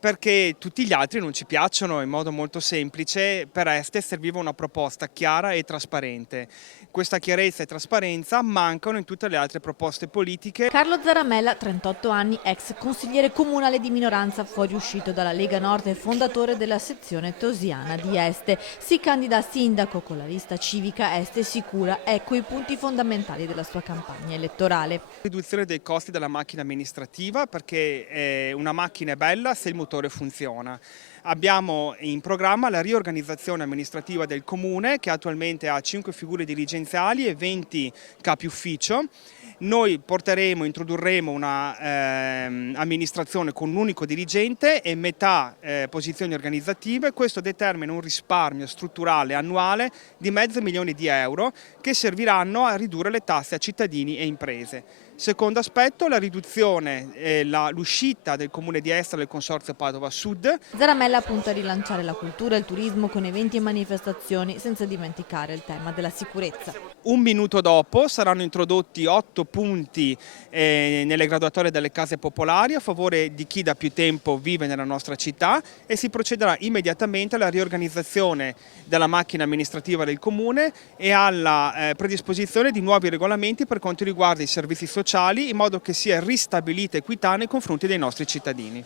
Perché tutti gli altri non ci piacciono in modo molto semplice. Per Este serviva una proposta chiara e trasparente. Questa chiarezza e trasparenza mancano in tutte le altre proposte politiche. Carlo Zaramella, 38 anni, ex consigliere comunale di minoranza fuoriuscito dalla Lega Nord e fondatore della sezione tosiana di Este. Si candida a sindaco con la lista civica Este Sicura. Ecco i punti fondamentali della sua campagna elettorale. Riduzione dei costi della macchina amministrativa, perché una macchina è bella se il motore funziona. Abbiamo in programma la riorganizzazione amministrativa del comune, che attualmente ha 5 figure dirigenziali e 20 capi ufficio. Noi introdurremo una amministrazione con un unico dirigente e metà posizioni organizzative. Questo determina un risparmio strutturale annuale di €500.000 che serviranno a ridurre le tasse a cittadini e imprese. Secondo aspetto, la riduzione e l'uscita del comune di Este dal consorzio Padova Sud. Zaramella punta a rilanciare la cultura e il turismo con eventi e manifestazioni, senza dimenticare il tema della sicurezza. Un minuto dopo saranno introdotti 8 punti nelle graduatorie delle case popolari a favore di chi da più tempo vive nella nostra città, e si procederà immediatamente alla riorganizzazione della macchina amministrativa del comune e alla predisposizione di nuovi regolamenti per quanto riguarda i servizi sociali, in modo che sia ristabilita equità nei confronti dei nostri cittadini.